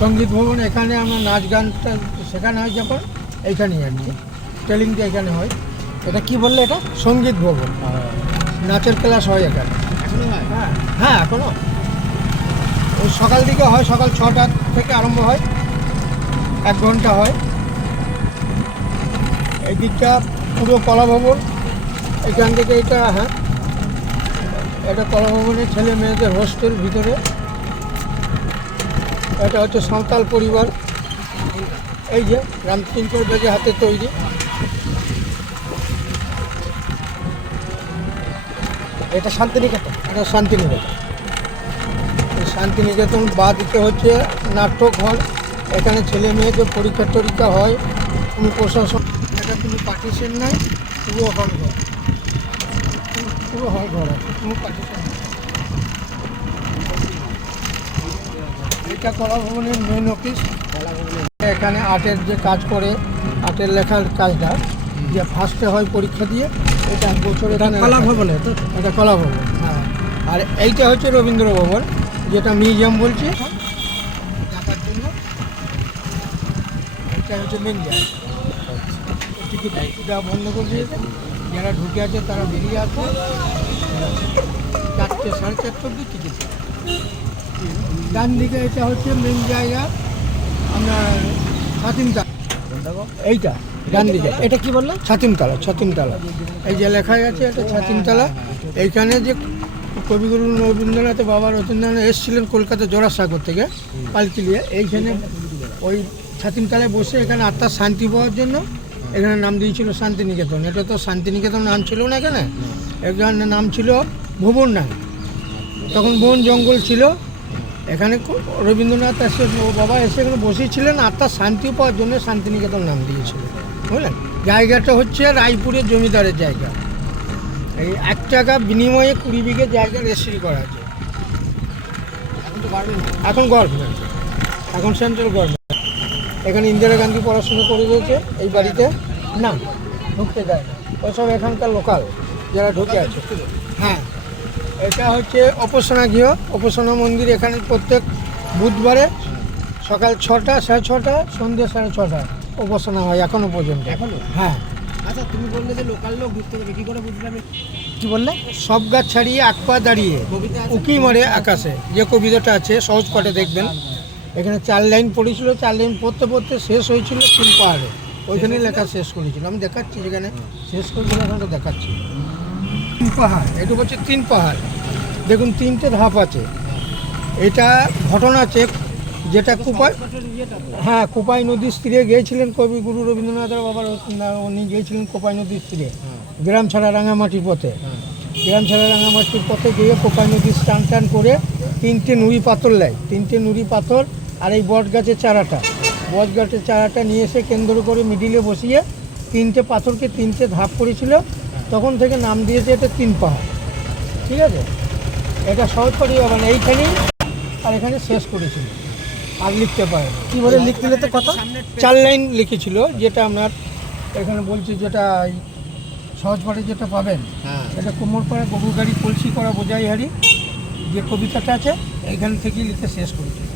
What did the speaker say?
সঙ্গীত ভবন এখানে আমরা নাচ গানটা শেখানো হয় যখন এইখানেই আর কি, ট্রেনিংটা এখানে হয়। এটা কি বললে এটা? সঙ্গীত ভবন, নাচের ক্লাস হয় এখানে। হ্যাঁ হ্যাঁ, এখনও ওই সকাল দিকে হয়, সকাল 6টা থেকে আরম্ভ হয়, 1 ঘন্টা হয়। এই দিকটা পুরো কলা ভবন, এখান থেকে এটা, হ্যাঁ এটা কলা ভবনে ছেলে মেয়েদের হোস্টেল ভিতরে। এটা হচ্ছে সাঁওতাল পরিবার, এই যে রামকৃষ্ণপুর বেজে হাতে তৈরি। এটা শান্তিনিকেতন। এটা শান্তিনিকেতন। এই শান্তিনিকেতন বা দিকে হচ্ছে নাটক হল, এখানে ছেলে মেয়েদের পরীক্ষা টরীক্ষা হয়, কোনো প্রশাসন, এটা কোনো পার্টিশন নাই, পুরো হল ঘর, পুরো হল ঘর আছে, কোনো পার্টিশন নেই। এটা কলা ভবনের মেন অফিস। এখানে আর্টের যে কাজ করে, আর্টের লেখার কাজটা যে ফার্স্টে হয় পরীক্ষা দিয়ে, এটা 1 বছর এখানে কলা ভবনে তো? এটা কলা ভবন, হ্যাঁ। আর এইটা হচ্ছে রবীন্দ্র ভবন, যেটা মিউজিয়াম বলছি দেখার জন্য। এটা হচ্ছে মেন জায়গা। টিকিটটা বন্ধ করে দিয়েছে, যারা ঢুকে আছে তারা বেরিয়ে আসবে। 4টে, 4:30 অবধি টিকিট। ডান দিকে এটা হচ্ছে মেন জায়গা, আপনার ছাতিমতলা। এইটা ডান দিকে, এটা কি বললে? ছাতিমতলা, ছাতিমতলা। এই যে লেখা আছে এটা ছাতিমতলা। এইখানে যে কবিগুরু রবীন্দ্রনাথ, বাবা রবীন্দ্রনাথ এসেছিলেন কলকাতা জোড়াসাগর থেকে পালকি নিয়ে, এইখানে ওই ছাতিমতলায় বসে এখানে আত্মার শান্তি পাওয়ার জন্য এখানে নাম দিয়েছিল শান্তিনিকেতন। এটা তো শান্তিনিকেতন নাম ছিল না, এখানে এখানে নাম ছিল ভুবন নাগ। তখন বন জঙ্গল ছিল, এখানে রবীন্দ্রনাথ এসে, বাবা এসে এখানে বসেছিলেন, আত্মার শান্তি পাওয়ার জন্য শান্তিনিকেতন নাম দিয়েছিল, বুঝলেন। জায়গাটা হচ্ছে রায়পুরের জমিদারের জায়গা। এই 1 টাকা বিনিময়ে 20 বিঘে জায়গা রেজিস্ট্রি করা আছে। এখন গভর্নমেন্ট, এখন সেন্ট্রাল গভর্নমেন্ট। এখানে ইন্দিরা গান্ধী পড়াশুনো করে দিয়েছে এই বাড়িতে। না, ঢুকতে দেয় না, ওসব এখানকার লোকাল যারা ঢুকে আছে। হ্যাঁ, এটা হচ্ছে উপাসনা গৃহ, উপাসনা মন্দির। এখানে প্রত্যেক বুধবারে সকাল 6টা, 6:30, সন্ধ্যে 6:30 উপাসনা হয় এখনো পর্যন্ত। এখনো? হ্যাঁ। আচ্ছা, তুমি বললে যে লোকাল লোক ঢুকতে দেবে, কি করে বুঝলাম? কি বললে? সব গাছ ছাড়িয়ে 1 পা দাঁড়িয়ে উকি মারে আকাশে, যে কবিতাটা আছে সহজ পাঠে দেখবেন। এখানে 4 লাইন পড়েছিল, 4 লাইন পড়তে পড়তে শেষ হয়েছিল 3 পাহাড়ে, ওইখানে লেখা শেষ করেছিল। আমি দেখাচ্ছি যেখানে শেষ করেছিল, এখানে দেখাচ্ছি। 3 পাহাড়, এটা হচ্ছে 3 পাহাড়। দেখুন 3টে ধাপ আছে। এটা ঘটনা আছে, যেটা কোপাই, হ্যাঁ কোপাই নদীর তীরে গিয়েছিলেন কবিগুরু রবীন্দ্রনাথের বাবা, উনি গিয়েছিলেন কোপাই নদীর তীরে, গ্রাম ছাড়া রাঙামাটির পথে। গ্রাম ছাড়া রাঙামাটির পথে গিয়ে কোপাই নদীর স্নান টান করে 3টে নুড়ি পাথর নেয়, 3টে নুড়ি পাথর আর এই বট গাছের চারাটা, বট গাছের চারাটা নিয়ে এসে কেন্দ্র করে মিডিলে বসিয়ে 3টে পাথরকে 3টে ধাপ করেছিল। তখন থেকে নাম দিয়েছে এটা 3 পাহাড়। ঠিক আছে, এটা সহজ করে মানে এইখানেই, আর এখানে শেষ করেছিল। আর লিখতে পারে কি বলে লিখতে তো কত? 4 লাইন লিখেছিল, যেটা আপনার এখানে বলছি, যেটা সহজ পাঠে যেটা পাবেন, সেটা কোমরপাড়া গরুর গাড়ি কলসি করা বোঝাই হারি, যে কবিতাটা আছে এইখান থেকেই লিখে শেষ করেছিল।